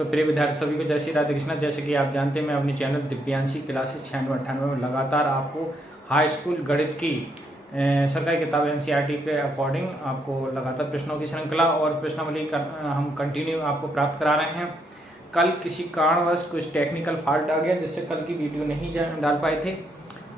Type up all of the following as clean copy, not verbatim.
तो प्रिय विद्यार्थी सभी को जय श्री राधे कृष्णा। जैसे कि आप जानते हैं, मैं अपने चैनल दिव्यांशी क्लासेस 96-98 में लगातार आपको हाई स्कूल गणित की सरकारी किताब एनसीईआरटी के अकॉर्डिंग आपको लगातार प्रश्नों की श्रृंखला और प्रश्नावली हम कंटिन्यू आपको प्राप्त करा रहे हैं। कल किसी कारणवश कुछ टेक्निकल फॉल्ट आ गया जिससे कल की वीडियो नहीं डाल पाए थे,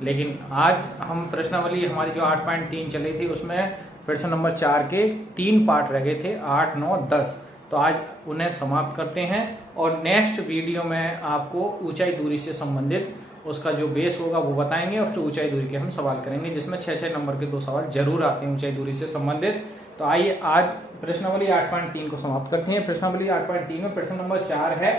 लेकिन आज हम प्रश्नावली हमारी जो 8.3 चली थी उसमें प्रश्न नंबर 4 के 3 पार्ट रह गए थे, 8, 9, 10। तो आज उन्हें समाप्त करते हैं और नेक्स्ट वीडियो में आपको ऊंचाई दूरी से संबंधित उसका जो बेस होगा वो बताएंगे और फिर ऊंचाई दूरी के हम सवाल करेंगे, जिसमें 6-6 नंबर के 2 सवाल जरूर आते हैं ऊंचाई दूरी से संबंधित। तो आइए आज प्रश्नावली 8.3 को समाप्त करते हैं। प्रश्नावली 8.3 में प्रश्न नंबर 4 है।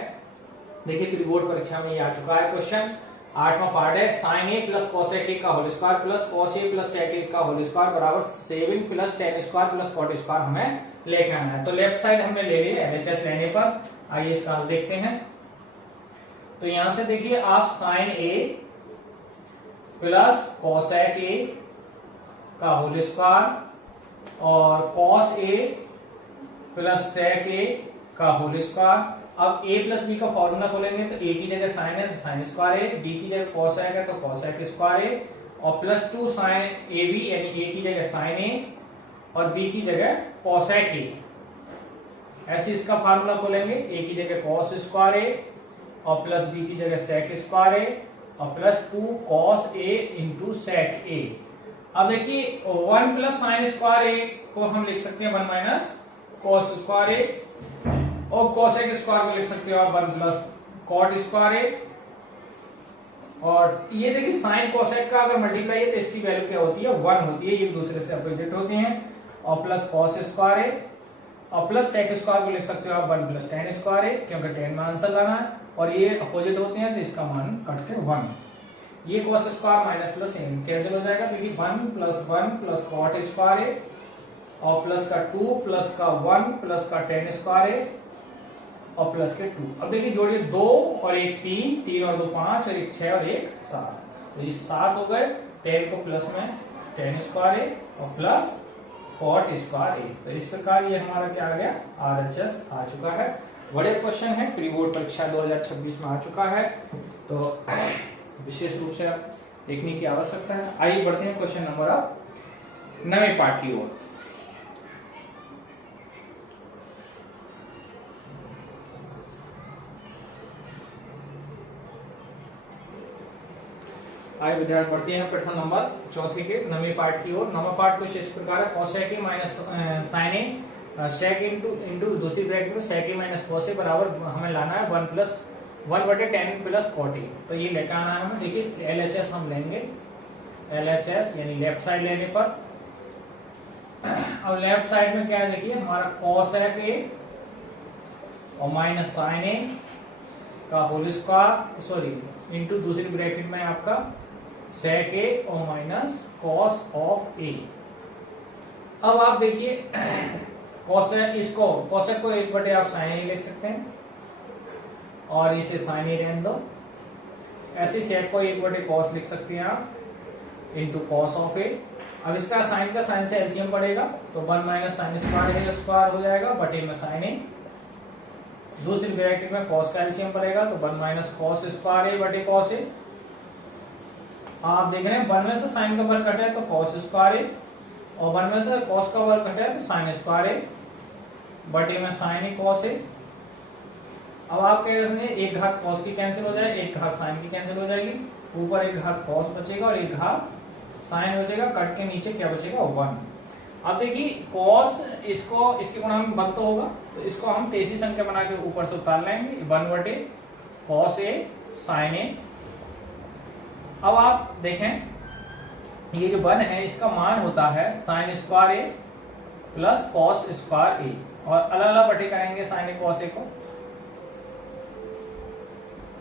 देखिए प्री बोर्ड परीक्षा में ये आ चुका है क्वेश्चन। 8वां पार्ट है, sine A plus cosec A का whole square plus cos A plus sec A का होल स्क्वायर बराबर 7 plus tan square plus cot square हमें लेके आना है। तो लेफ्ट साइड हमने ले ली एलएचएस लेने पर। आइए इसका हल देखते हैं। तो यहां से देखिए आप sine A plus cosec A का होल स्क्वायर और cos A plus sec A का होल स्क्वायर। अब a प्लस बी का फॉर्मूला खोलेंगे तो a की जगह साइन है तो साइन स्क्वायर है, b की जगह कॉसेक है तो कॉसेक स्क्वायर है और प्लस 2 साइन ए बी यानी a की जगह साइन ए और b की जगह कॉसेक ए। ऐसे इसका फार्मूला खोलेंगे, a की जगह कॉस स्क्वायर ए और प्लस b की जगह सेक स्क्वायर ए और plus 2 cos A into sec ए। अब देखिए 1 प्लस साइन स्क्वायर ए को हम लिख सकते हैं 1 माइनस कॉस स्क्वायर ए और कोसेक स्क्वायर को लिख सकते हो आप 1 प्लस कॉट स्क्वायर ए। और ये देखिए साइन कोसेक का अगर मल्टीप्लाई है तो इसकी वैल्यू क्या होती है, 1 होती है। ये एक दूसरे से अपोजिट होते हैं। और प्लस कॉस स्क्वायर ए और प्लस सेक स्क्वायर को लिख सकते हो आप 1 प्लस टेन स्क्वायर ए, क्योंकि 10 में आंसर लाना है और ये अपोजिट होते हैं तो इसका मान कट के 1। ये cos square minus plus cancel हो जाएगा। देखिए 1 प्लस कॉट स्क्वायर ए और प्लस का 2 प्लस का 1 प्लस का टेन स्क्वायर ए और प्लस के 2। अब देखिए जोड़िए 2 और 1 3, 3 और 2 5 और 1 6 और 1 7। तो ये 7 हो गए। 10 को प्लस में टेन स्क्वायर ए और प्लस कॉट स्क्वायर ए। तो इस प्रकार ये हमारा क्या आ गया, आरएचएस आ चुका है। बड़े क्वेश्चन है, प्री बोर्ड परीक्षा 2026 में आ चुका है, तो विशेष रूप से देखने की आवश्यकता है। आइए बढ़ते हैं क्वेश्चन नंबर अब 9वें पार्ट की ओर। आइए विद्यार्थी बढ़ते हैं प्रश्न नंबर 4 के 9वें पार्ट की ओर। 9वां पार्ट कुछ इस प्रकार है, cosec A minus sine A sec into दूसरी ब्रैकेट में sec A minus cos A बराबर हमें लाना है 1 plus 1/tan plus cot A. तो ये लेकर आना है हमें। देखिए एलएचएस हम लेंगे, एलएचएस यानी लेफ्ट साइड लेने पर। अब लेफ्ट साइड में क्या है, देखिए हमारा कोसेक ए और माइनस साइन ए का होल स्क्वायर सॉरी इंटू दूसरी ब्रैकेट में आपका सेक ए और माइनस कॉस ऑफ ए। अब आप देखिए कोसेक को 1/, आप साइन ए लिख सकते हैं और इसे साइन ए रहने दो। ऐसे सेक को 1/, कॉस लिख सकते हैं आप इंटू कॉस ऑफ ए। अब इसका साइन का साइन से एलसीएम पड़ेगा तो 1 माइनस साइन स्क्वायर हो जाएगा बटे में साइन ए। दूसरी ब्रैकेट में कॉस का एलसीएम पड़ेगा तो 1 माइनस कॉस स्क्वायर ए बटे कॉस ए। आप देख रहे हैं 1 में से साइन का वर्ग कटा है तो कॉस स्क्वायर ए और 1 में से कॉस का वर्ग कटा है तो साइन स्क्वायर ए बटे में साइन ए कॉस ए। अब आप कह रहे हैं एक घात कॉस की कैंसिल हो जाए, एक घात साइन की कैंसिल हो जाएगी, ऊपर एक घात कॉस बचेगा और एक घात साइन बचेगा, कट के नीचे क्या बचेगा 1। अब देखिए कॉस इसके गुणांक 1 तो होगा तो इसको हम तेजी संख्या बना के ऊपर से उतार लेंगे 1/, कॉस ए साइन ए। अब आप देखें ये जो 1 है इसका मान होता है साइन स्क्वायर ए प्लस कॉस स्क्वायर ए और अलग अलग बटे करेंगे साइन ए कॉस ए को।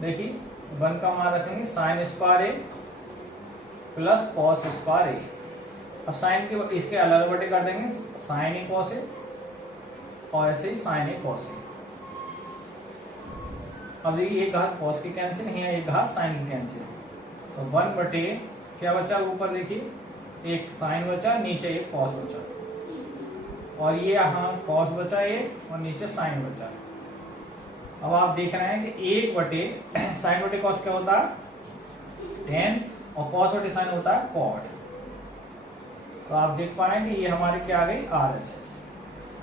देखिए 1 का मान रखेंगे साइन स्क्वायर ए प्लस कॉस स्क्वायर ए। अब साइन के इसके अलग बटे कर देंगे साइन ए कॉस ए और ऐसे ही साइन ए कॉस ए। अब देखिए एक घात कॉस की कैंसिल है, एक घात साइन की कैंसिल, तो 1/, क्या बचा ऊपर देखिए एक साइन बचा, नीचे एक कॉस बचा और ये यहाँ कॉस बचा एक और नीचे साइन बचा। अब आप देख रहे हैं कि 1 बटे साइन बटे कॉस क्या होता है, tan, और कॉस बटे साइन होता है कॉट। तो आप देख पा रहे हैं कि ये हमारे क्या आ गई, RHS।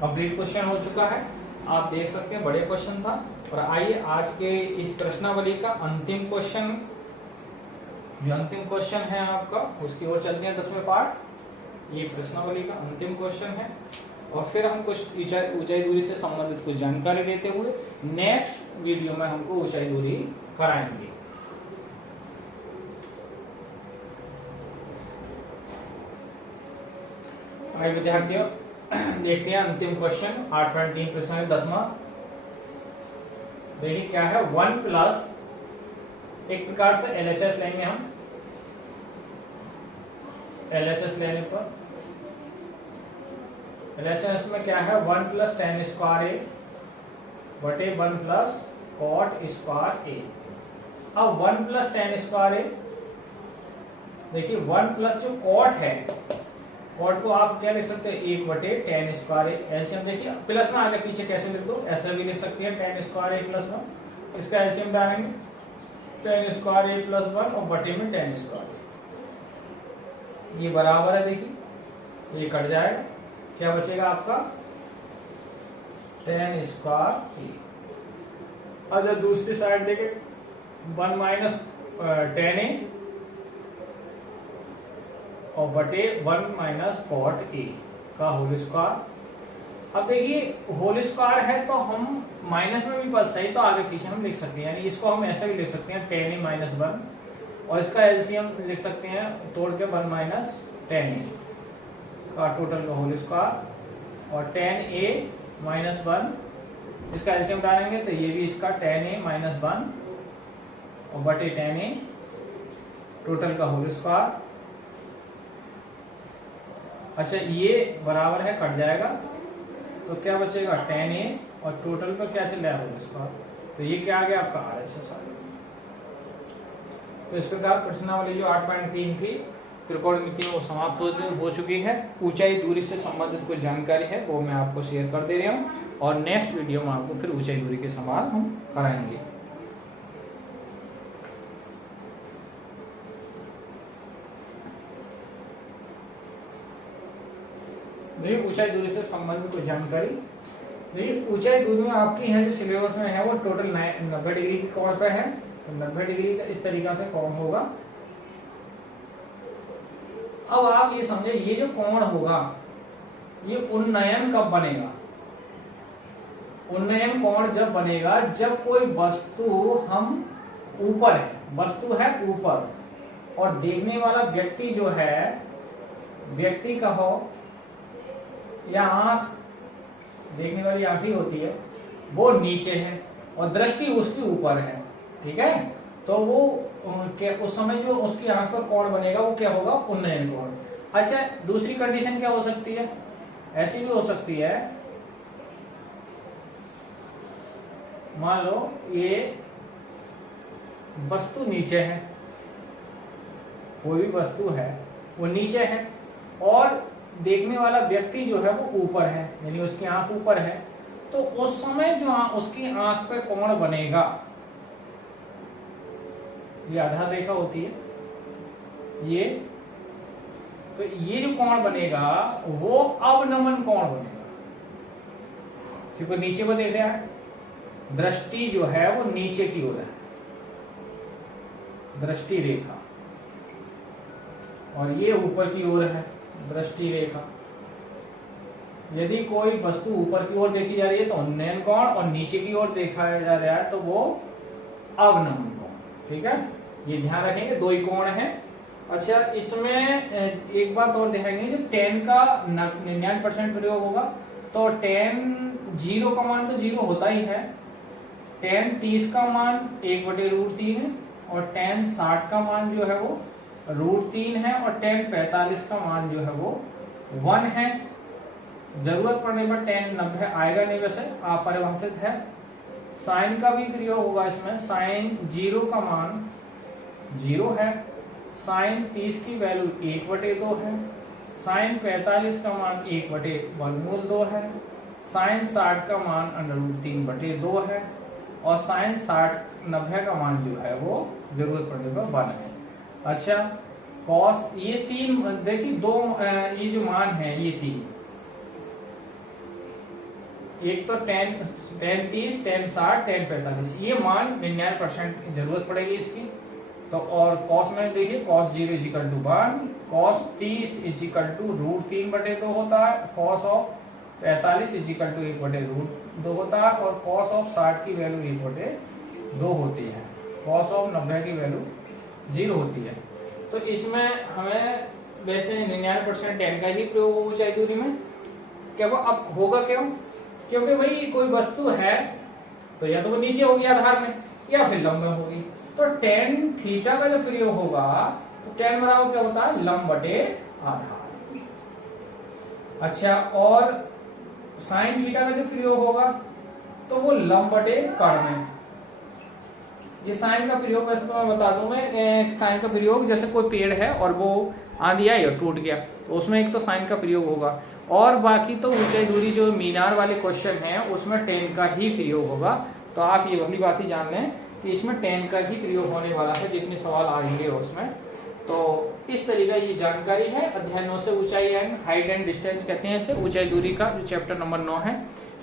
कंप्लीट क्वेश्चन हो चुका है, आप देख सकते हैं बड़े क्वेश्चन था। और आइए आज के इस प्रश्नावली का अंतिम क्वेश्चन, जो अंतिम क्वेश्चन है आपका, उसकी ओर चलते हैं 10वें पार्ट। ये प्रश्नावली का अंतिम क्वेश्चन है और फिर हम कुछ ऊंचाई दूरी से संबंधित कुछ जानकारी देते हुए नेक्स्ट वीडियो में हमको ऊंचाई दूरी कराएंगे। आइए विद्यार्थियों देखते हैं अंतिम क्वेश्चन 8.3 प्रश्न है 10वां। देखिए क्या है, 1 प्लस, एक प्रकार से LHS लेंगे हम। LHS लेने पर LHS में क्या है, 1 प्लस tan स्क्वायर ए बटे 1 प्लस कॉट स्क्वायर ए। अब 1 प्लस tan स्क्वायर ए, देखिए 1 प्लस जो कॉट है, कॉट को आप क्या लिख सकते हैं, 1 बटे tan स्क्वायर ए। एलसीएम देखिए प्लस में आगे पीछे कैसे लिख दो, ऐसा भी लिख सकते हैं, tan स्क्वायर ए प्लस 1, इसका एलसीएम डालेंगे tan स्क्वायर ए प्लस 1 और बटे में tan स्क्वायर, ये बराबर है। देखिए ये कट जाएगा, क्या बचेगा आपका, tan स्क्वायर ए। और जब दूसरी साइड देखे 1 माइनस tan ए और बटे 1 माइनस कॉट ए का होल स्क्वायर। अब देखिए होल स्क्वायर है तो हम माइनस में भी सही तो आगे पीछे हम लिख सकते हैं, यानी इसको हम ऐसे भी लिख सकते हैं tan ए माइनस 1, और इसका एलसीएम लिख सकते हैं तोड़ के 1 माइनस tan ए का टोटल का होल स्क्वायर, और tan ए माइनस 1 इसका एलसीएम डालेंगे तो ये भी इसका tan ए माइनस 1 और बटे tan ए टोटल का होल स्क्वायर। अच्छा ये बराबर है, कट जाएगा तो क्या बचेगा, tan ए और टोटल पर क्या चल रहा है, होल स्क्वायर। तो ये क्या आ गया आपका RHS आ गया। तो इस प्रकार प्रश्नावली जो 8.3 थी त्रिकोणमिति वो समाप्त हो चुकी है। ऊंचाई दूरी से संबंधित कुछ जानकारी है वो मैं आपको शेयर कर दे रहा हूँ, और नेक्स्ट वीडियो में आपको फिर ऊंचाई दूरी के सवाल हम कराएंगे। देखिए ऊंचाई दूरी से संबंधित कुछ जानकारी, देखिए ऊंचाई दूरी में आपकी है जो सिलेबस में है वो टोटल 90 डिग्री के कोण पे है। तो 90 डिग्री का इस तरीका से कोण होगा। अब आप ये समझे, ये जो कोण होगा ये उन्नयन कब बनेगा, उन्नयन कोण जब बनेगा जब कोई वस्तु हम ऊपर है, वस्तु है ऊपर, और देखने वाला व्यक्ति जो है, व्यक्ति का हो या आंख, देखने वाली आंख ही होती है, वो नीचे है और दृष्टि उसके ऊपर है, ठीक है। तो वो उस समय जो उसकी आंख पर कोण बनेगा वो क्या होगा, उन्नयन कोण। अच्छा दूसरी कंडीशन क्या हो सकती है, ऐसी भी हो सकती है, मान लो ये वस्तु नीचे है, कोई भी वस्तु है वो नीचे है और देखने वाला व्यक्ति जो है वो ऊपर है, यानी उसकी आंख ऊपर है। तो उस समय जो उसकी आंख पे कोण बनेगा, ये आधार रेखा होती है ये, तो ये जो कोण बनेगा वो अवनमन कोण बनेगा, क्योंकि नीचे को देख रहा है, दृष्टि जो है वो नीचे की ओर है, दृष्टि रेखा, और ये ऊपर की ओर है दृष्टि रेखा। यदि कोई वस्तु ऊपर की ओर देखी जा रही है तो उन्नयन कोण, और नीचे की ओर देखा जा रहा है तो वो अवनमन कोण, ठीक है। ये ध्यान रखेंगे, दो ही कोण है। अच्छा इसमें एक बात और देखेंगे, जो tan का 99% प्रयोग होगा तो tan 0 का मान तो 0 होता ही है, tan 30 का मान 1/√3 है, और tan 60 का मान जो है वो √3 है, और tan 45 का मान जो है वो 1 है। जरूरत पड़ने पर tan 90 आएगा नहीं, वैसे अपरिभाषित है। साइन का भी प्रयोग होगा इसमें, साइन 0 का मान 0 है, साइन 30 की वैल्यू 1/2 है, साइन 45 का मान 1/√2 है, साइन 60 का मान √3/2 है, और साइन 90 का मान जो है वो जरूरत पड़ने पर 1 है। अच्छा कॉस ये 3 देखिए ये जो मान है ये 3, एक तो tan 30, tan 60, tan 45, ये मान 99% की जरूरत पड़ेगी इसकी। तो और कॉस में देखिए cos 0 equal to 1, cos 30 equal to √3/2 होता है, cos ऑफ 45 इजिकल टू 1/√2 होता है, और cos ऑफ 60 की वैल्यू 1/2 होती है, cos ऑफ 90 की वैल्यू 0 होती है। तो इसमें हमें वैसे 99% tan का ही प्रयोग होना चाहिए दूरी में। क्या वो अब होगा क्यों? क्योंकि भाई कोई वस्तु है तो या तो वो नीचे होगी आधार में या फिर लंब में होगी। तो tan थीटा का जो प्रयोग होगा तो tan बराबर क्या होता है? लंब बटे आधार। अच्छा और साइन थीटा का जो प्रयोग होगा तो वो लंब बटे कर्ण में। ये साइन का प्रयोग वैसे तो मैं बता दूं, मैं साइन का प्रयोग जैसे कोई पेड़ है और वो आंधी आई और टूट गया तो उसमें एक तो साइन का प्रयोग होगा, और बाकी तो ऊंचाई दूरी जो मीनार वाले क्वेश्चन है उसमें tan का ही प्रयोग होगा। तो आप ये वाली बात ही जान लें कि इसमें tan का ही प्रयोग होने वाला है जितने सवाल आएंगे उसमें। तो इस तरीके की जानकारी है अध्याय 9 से ऊंचाई एंड हाइट एंड डिस्टेंस कहते हैं इसे, ऊंचाई दूरी का जो चैप्टर नंबर 9 है।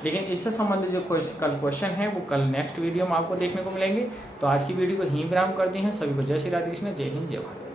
लेकिन इससे संबंधित जो कल क्वेश्चन है वो कल नेक्स्ट वीडियो में आपको देखने को मिलेंगे। तो आज की वीडियो को यहीं विराम करते हैं। सभी को जय श्री राधे कृष्ण, जय हिंद, जय भारत।